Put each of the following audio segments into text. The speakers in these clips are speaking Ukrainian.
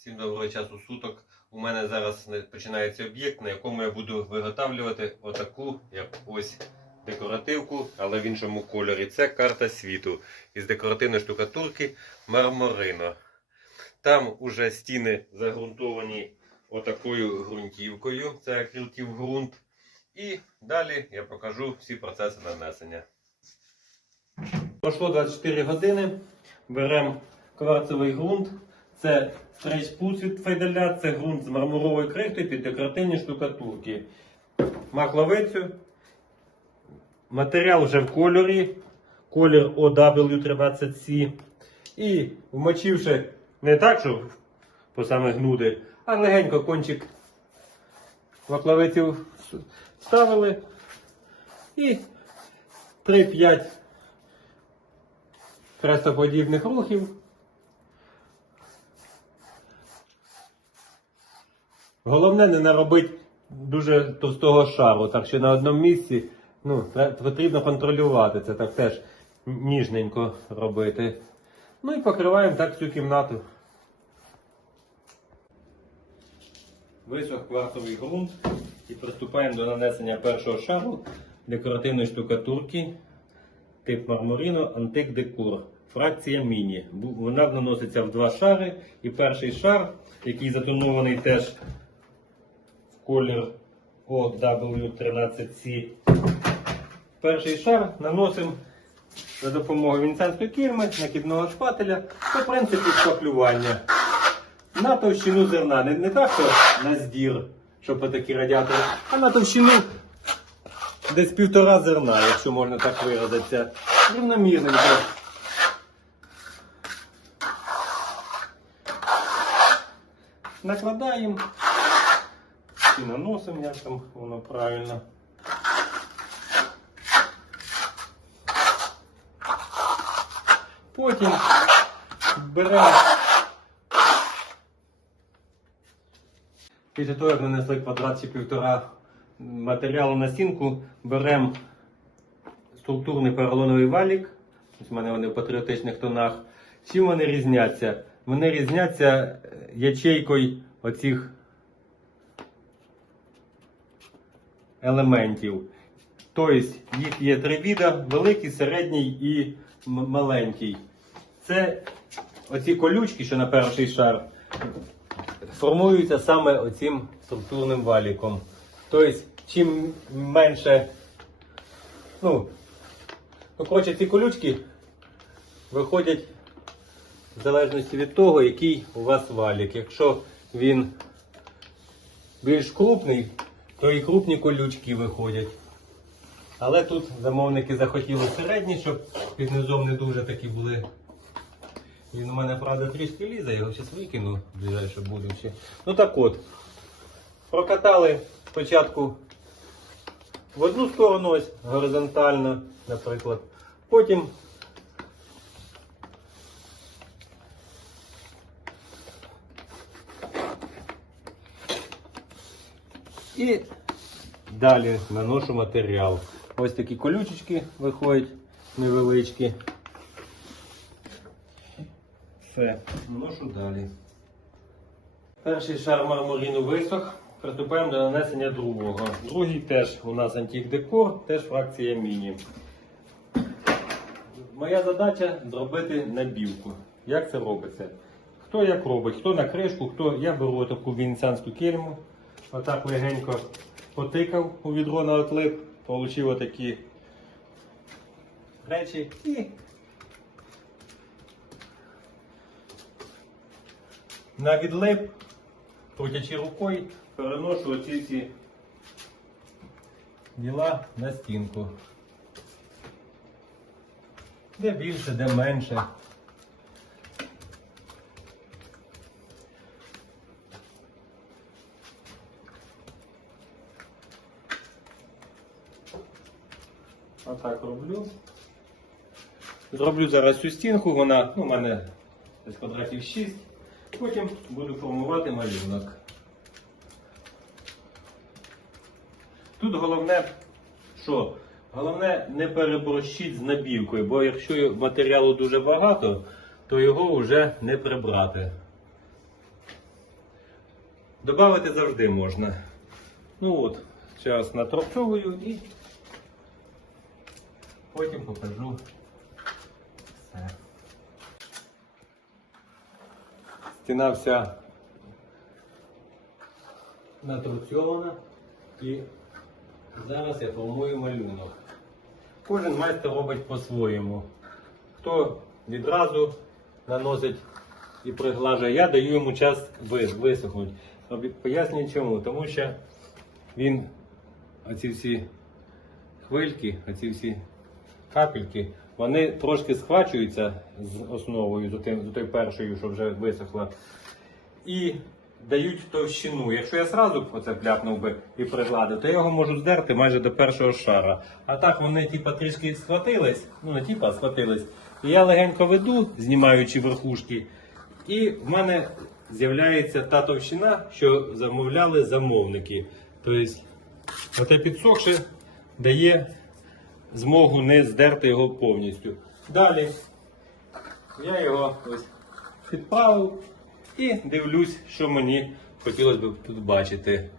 Всім доброго часу суток. У мене зараз починається об'єкт, на якому я буду виготовлювати отаку, як ось декоративку, але в іншому кольорі. Це карта світу із декоративної штукатурки Марморино. Там уже стіни загрунтовані отакою ґрунтівкою. Це акрилтів ґрунт. І далі я покажу всі процеси нанесення. Пройшло 24 години. Беремо кварцевий ґрунт. Це стрейч-пуц від Фейделя, це ґрунт з мармуровою крихтою під декоративні штукатурки. Макловицю. Матеріал вже в кольорі. Колір OW13C. І вмочивши не так, що по саме гнуди, а легенько кончик макловиці вставили. І 3-5 хрестоподібних рухів. Головне не наробити дуже товстого шару, так що на одному місці ну, потрібно контролювати це, так теж ніжненько робити. Ну і покриваємо так всю кімнату. Висох квартовий ґрунт і приступаємо до нанесення першого шару декоративної штукатурки тип Марморіно Антик Декор. Фракція міні. Вона наноситься в два шари. І перший шар, який затонований теж колір OW13C. Перший шар наносимо за допомогою вінцянської кірми, накидного шпателя по принципу шпаклювання. На товщину зерна. Не, не так, що на здір, щоб отакі радіатори, а на товщину десь півтора зерна, якщо можна так виразитися. Рівномірненько. Накладаємо і наносимо, як там воно правильно. Потім беремо. Після того, як нанесли квадрат чи півтора матеріалу на стінку, беремо структурний поролоновий валік. Ось у мене вони в патріотичних тонах. Чим вони різняться? Вони різняться е, ячейкою оцих елементів. Тобто їх є три вида: великий, середній і маленький. Це оці колючки, що на перший шар, формуються саме оцим структурним валіком. Тобто, чим менше, ну, ну коротше, ці колючки виходять в залежності від того, який у вас валік. Якщо він більш крупний, то і крупні колючки виходять. Але тут замовники захотіли середні, щоб під низом не дуже такі були. Він у мене, правда, трішки лізе, його зараз викину, ближайше будемо ще. Ну так от. Прокатали спочатку в одну сторону, ось горизонтально, наприклад. Потім і далі наношу матеріал. Ось такі колючечки виходять невеличкі. Все, наношу далі. Перший шар мармуріну висох. Приступаємо до нанесення другого. Другий теж у нас антик декор, теж фракція міні. Моя задача зробити набівку. Як це робиться? Хто як робить, хто на кришку, хто я беру таку венеціанську кельму. Отак легенько потикав у відро на отлип, отримав отакі речі і на відлип, крутячи рукою, переношу оці всі діла на стінку. Де більше, де менше. Отак роблю. Зроблю зараз цю стінку, вона ну, у мене десь квадратів 6. Потім буду формувати малюнок. Тут головне, що? Головне не переборщити з набівкою, бо якщо матеріалу дуже багато, то його вже не прибрати. Добавити завжди можна. Ну от, зараз натропцовую і потім покажу все. Стіна вся наторцьована і зараз я формую малюнок. Кожен майстер робить по-своєму. Хто відразу наносить і приглажує, я даю йому час висохнути. Пояснюю чому. Тому що він оці всі хвильки, оці всі капельки, вони трошки схвачуються з основою, з тим- з тою першою, що вже висохла, і дають товщину. Якщо я зразу оце пляпнув би і пригладив, то я його можу здерти майже до першого шара. А так вони типа трішки схватились, ну не типа, схватились. І я легенько веду, знімаючи верхушки, і в мене з'являється та товщина, що замовляли замовники. Тобто, оте підсохше дає змогу не здерти його повністю. Далі я його ось підправив і дивлюсь, що мені хотілося б тут бачити.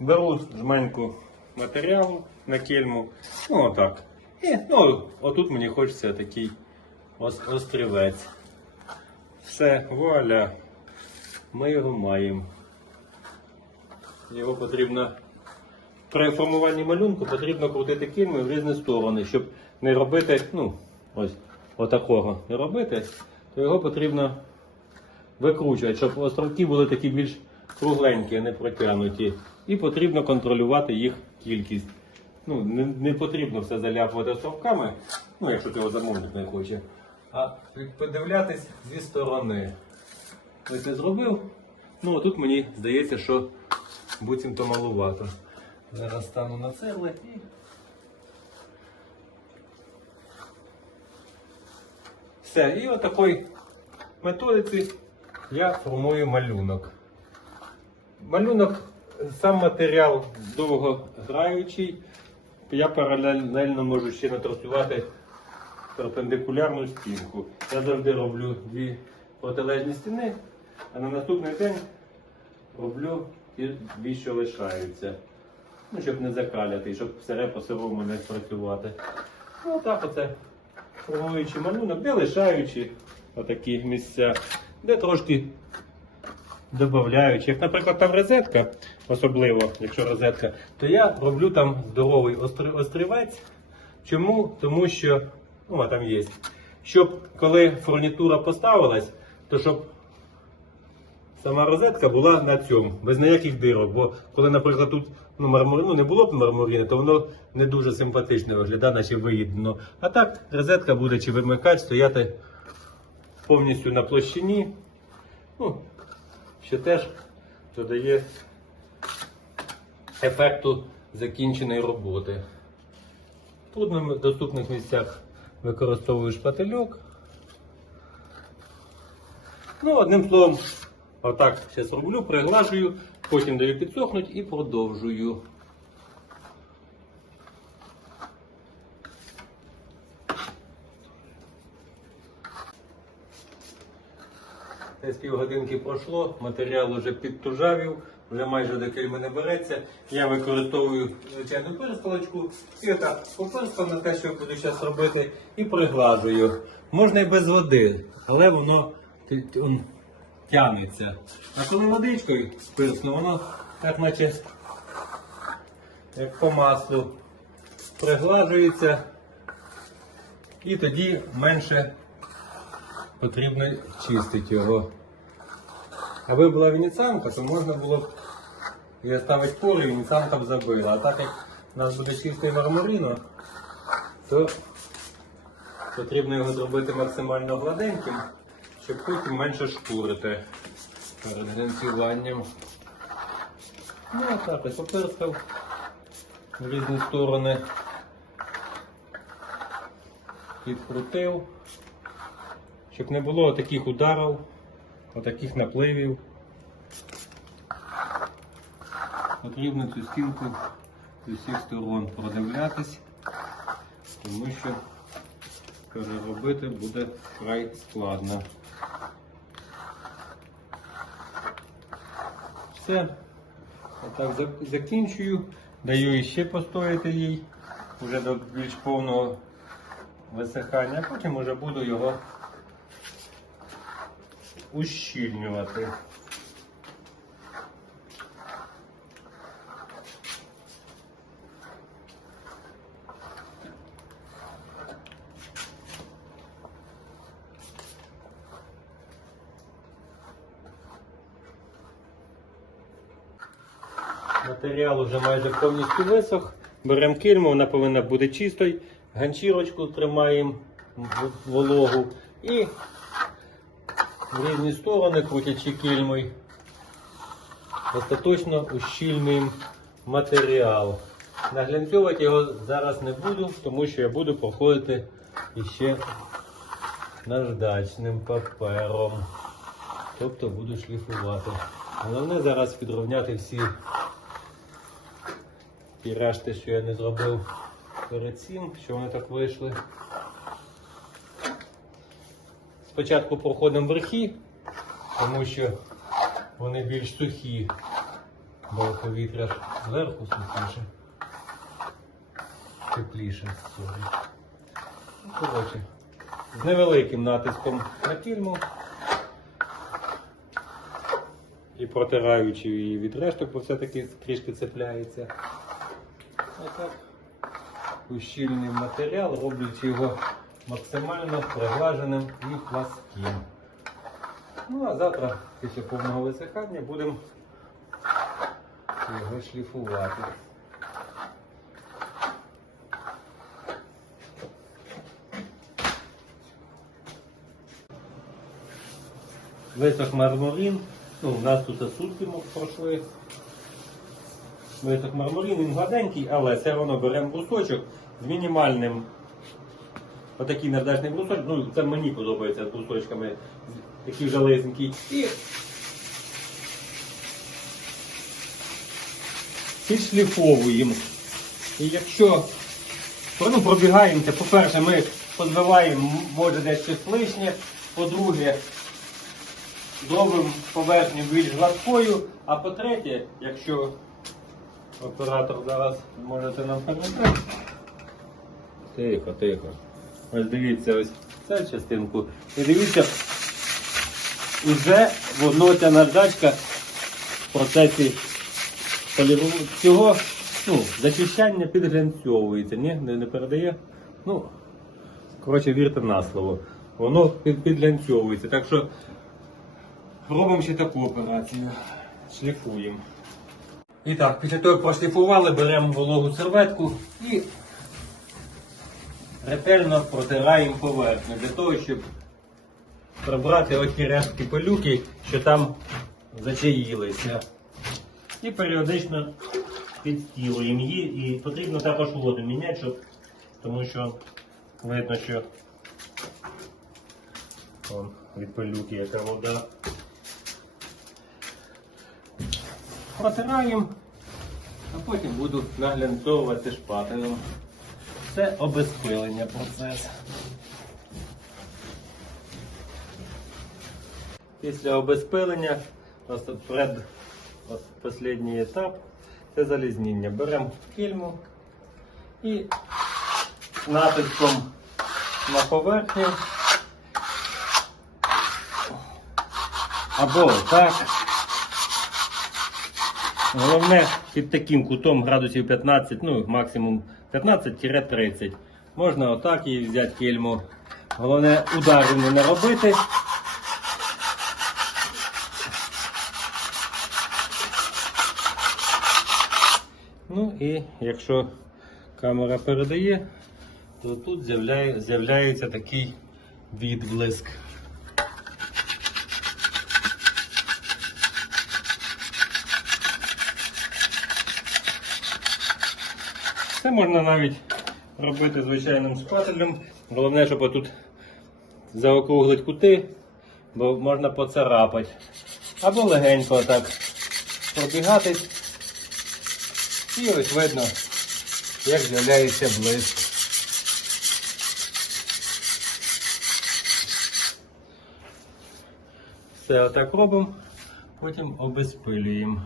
Беру жменьку матеріалу на кельму, ну отак. І ну, отут мені хочеться такий ос- острівець. Все, вуаля. Ми його маємо. Його потрібно при формуванні малюнку потрібно крутити кільми в різні сторони, щоб не робити, ну, ось, отакого не робити, то його потрібно викручувати, щоб островки були такі більш кругленькі, а не протягнуті. І потрібно контролювати їх кількість. Ну, не, не потрібно все заляпувати островками, ну, якщо цього замовник не хоче. А подивлятись зі сторони. Ось я зробив. Ну, а тут мені здається, що буцімто малувато. Зараз стану на цегли і. Все, і отакої методиці я формую малюнок. Малюнок, сам матеріал довгограючий. Я паралельно можу ще натрасувати перпендикулярну стінку. Я завжди роблю дві протилежні стіни, а на наступний день роблю ті дві, що лишаються. Ну, щоб не закаляти, щоб сире по сирому не спрацювати. Ну, отак оце формуючи малюнок, де лишаючи отакі місця, де трошки додаючи. Як, наприклад, там розетка, особливо, якщо розетка, то я роблю там здоровий острівець. Чому? Тому що, ну, а там є. Щоб коли фурнітура поставилась, то щоб сама розетка була на цьому, без ніяких дирок. Бо коли, наприклад, тут ну, мармур... ну, не було б мармурини, то воно не дуже симпатично виглядає, наче виїдено. А так розетка буде чи вимикач стояти повністю на площині. Ну, що теж додає ефекту закінченої роботи. В трудно доступних місцях використовую шпательок. Ну, одним словом, отак зараз роблю, приглажую, потім даю підсохнути і продовжую. Десь півгодинки пройшло, матеріал вже підтужавів, вже майже до кельми не береться. Я використовую звичайну перестолочку і отак попирскав на те, що буду зараз робити, і приглажую. Можна і без води, але воно тягнеться. А коли водичкою спирсну, воно так наче як по маслу приглажується. І тоді менше потрібно чистити його. Аби була венеціанка, то можна було б її ставити пору, і венеціанка б забила. А так як у нас буде чистий мармурino, то потрібно його зробити максимально гладеньким, щоб потім менше шкурити перед глянцюванням. Ну, а так ось попирскав в різні сторони. Підкрутив щоб не було таких ударів, отаких напливів. Потрібно цю стінку з усіх сторон продивлятись, тому що переробити буде вкрай складно. Все. Отак закінчую. Даю ще постояти їй вже до більш повного висихання, потім вже буду його ущільнювати. Матеріал вже майже повністю висох. Беремо кільму, вона повинна бути чистою. Ганчірочку тримаємо вологу і в різні сторони, крутячи кільмою, остаточно ущільнюємо матеріал. Наглянцьовувати його зараз не буду, тому що я буду проходити іще наждачним папером. Тобто буду шліфувати. Головне зараз підрівняти всі ті решти, що я не зробив перед цим, що вони так вийшли. Спочатку проходимо верхи, тому що вони більш сухі, бо повітря зверху сухіше. Тепліше. Ну, Коротше, з невеликим натиском на кільму і протираючи її від решток, бо все-таки трішки цепляється. Отак. Ущільний матеріал, роблячи його максимально приглаженим і пласким. Ну а завтра, після повного висихання, будемо його шліфувати. Висох мармурин. Ну, у нас тут сутки пройшли. Висох мармурин, він гладенький, але все одно беремо брусочок з мінімальним. Отакий наждачний брусочок. Ну, це мені подобається з брусочками, такий вже. І підшліфовуємо. І якщо ну, пробігаємося, по-перше, ми позбиваємо, може десь щось лишнє, по-друге, зробимо поверхню більш гладкою, а по-третє, якщо оператор зараз можете нам передати. Тихо, тихо. Ось дивіться ось цю частинку. І дивіться, вже воно ця наждачка в процесі цього ну, зачищання підглянцьовується, ні? Не, не передає. Ну, коротше, вірте на слово. Воно під, підглянцьовується. Так що робимо ще таку операцію. Шліфуємо. І так, після того як прошліфували, беремо вологу серветку і ретельно протираємо поверхню для того, щоб прибрати оті рештки пилюки, що там зачаїлися. І періодично підстілуємо її. І потрібно також воду міняти, щоб, тому що видно, що вон, від пилюки яка вода. Протираємо, а потім буду наглянцовувати шпателем. Це обезпилення процес. Після обезпилення ос- останній етап це залізніння. Беремо кільму і натиском на поверхню або так. Головне під таким кутом градусів 15, ну максимум 15-30. Можна отак її взяти кельму. Головне ударів не наробити. Ну і якщо камера передає, то тут з'являє- з'являється такий відблиск. Це можна навіть робити звичайним шпателем. Головне, щоб тут заокруглить кути, бо можна поцарапати. Або легенько так пробігати. І ось видно, як з'являється блиск. Все отак робимо. Потім обезпилюємо.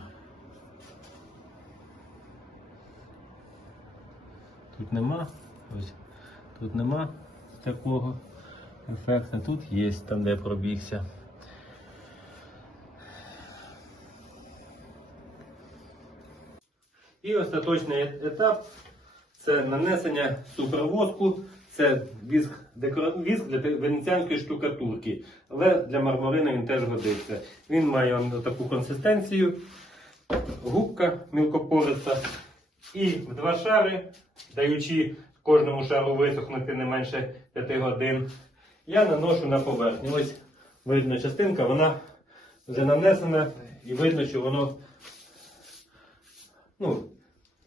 Нема. Ось. Тут нема такого ефекту. Тут є, там де пробігся. І остаточний етап це нанесення супервоску. Це віск, віск для венеціанської штукатурки, але для мармурина він теж годиться. Він має таку консистенцію, губка мілкопориста. І в два шари, даючи кожному шару висохнути не менше 5 годин, я наношу на поверхню. Ось видно частинка, вона вже нанесена, і видно, що воно ну,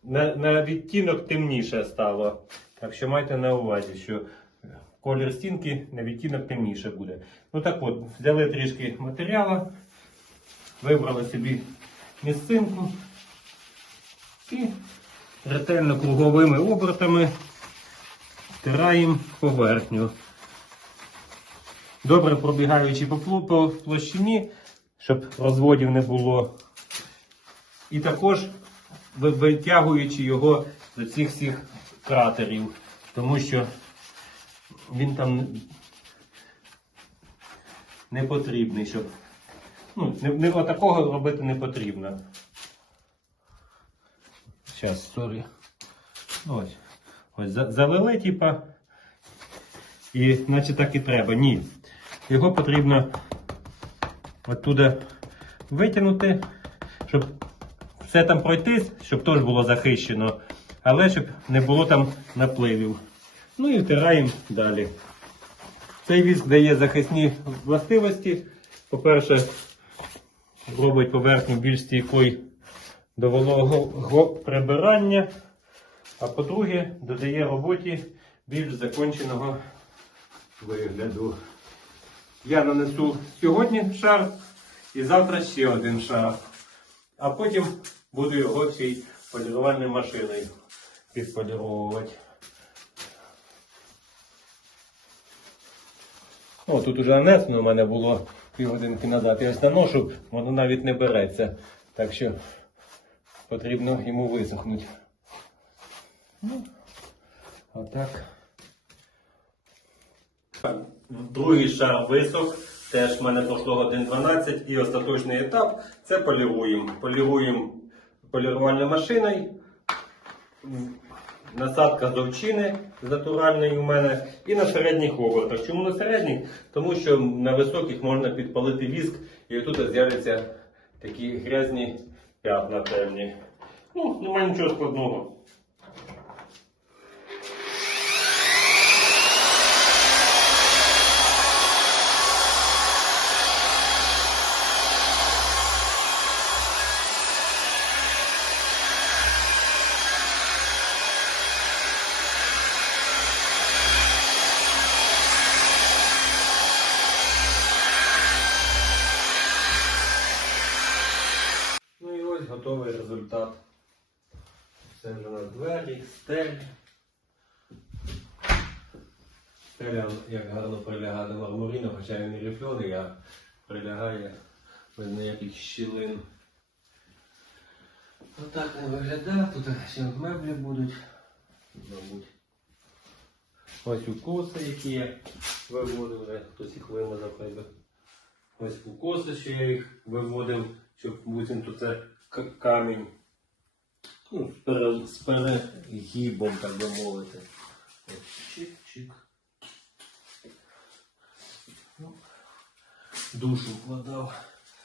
на, на відтінок темніше стало. Так що майте на увазі, що колір стінки на відтінок темніше буде. Ну так от, взяли трішки матеріалу, вибрали собі місцинку і ретельно круговими обертами втираємо поверхню. Добре пробігаючи по, площині, щоб розводів не було. І також витягуючи його з цих всіх кратерів, тому що він там не потрібний, щоб. Ну, не, не, отакого робити не потрібно. Зараз, сорі. Ось. Ось за- завели, типа. І значить так і треба. Ні. Його потрібно оттуда витягнути, щоб все там пройтись, щоб теж було захищено, але щоб не було там напливів. Ну і втираємо далі. Цей віск дає захисні властивості. По-перше, робить поверхню більш стійкою до вологого прибирання. А по-друге, додає роботі більш законченого вигляду. Я нанесу сьогодні шар і завтра ще один шар. А потім буду його ще й полірувальною машиною підполіровувати. О, тут уже нанесено у мене було півгодинки назад. Я ось наношу, воно навіть не береться. Так що потрібно йому висохнути. Ну, отак. Другий шар висох. Теж в мене пройшло годин 12 і остаточний етап це поліруємо. Поліруємо полірувальною машиною. Насадка з овчини натуральної у мене і на середніх обертах. Чому на середніх? Тому що на високих можна підпалити віск і тут з'являться такі грязні п'ятна темні. Ну, немає нічого складного. Ну і ось готовий результат. Це вже на двері, стель. Стеля як гарно прилягає до мармурину, хоча він і рифльоний, а прилягає щілин. Отак не виглядає, тут ще меблі будуть, мабуть. Ось укоси, які я виводив, хтось їх вимазав хай би. Ось укоси, що я їх виводив, щоб буцімто це камінь. Ну, з пере- з перегибом, так би мовити. Чик-чик. Ну, душу вкладав.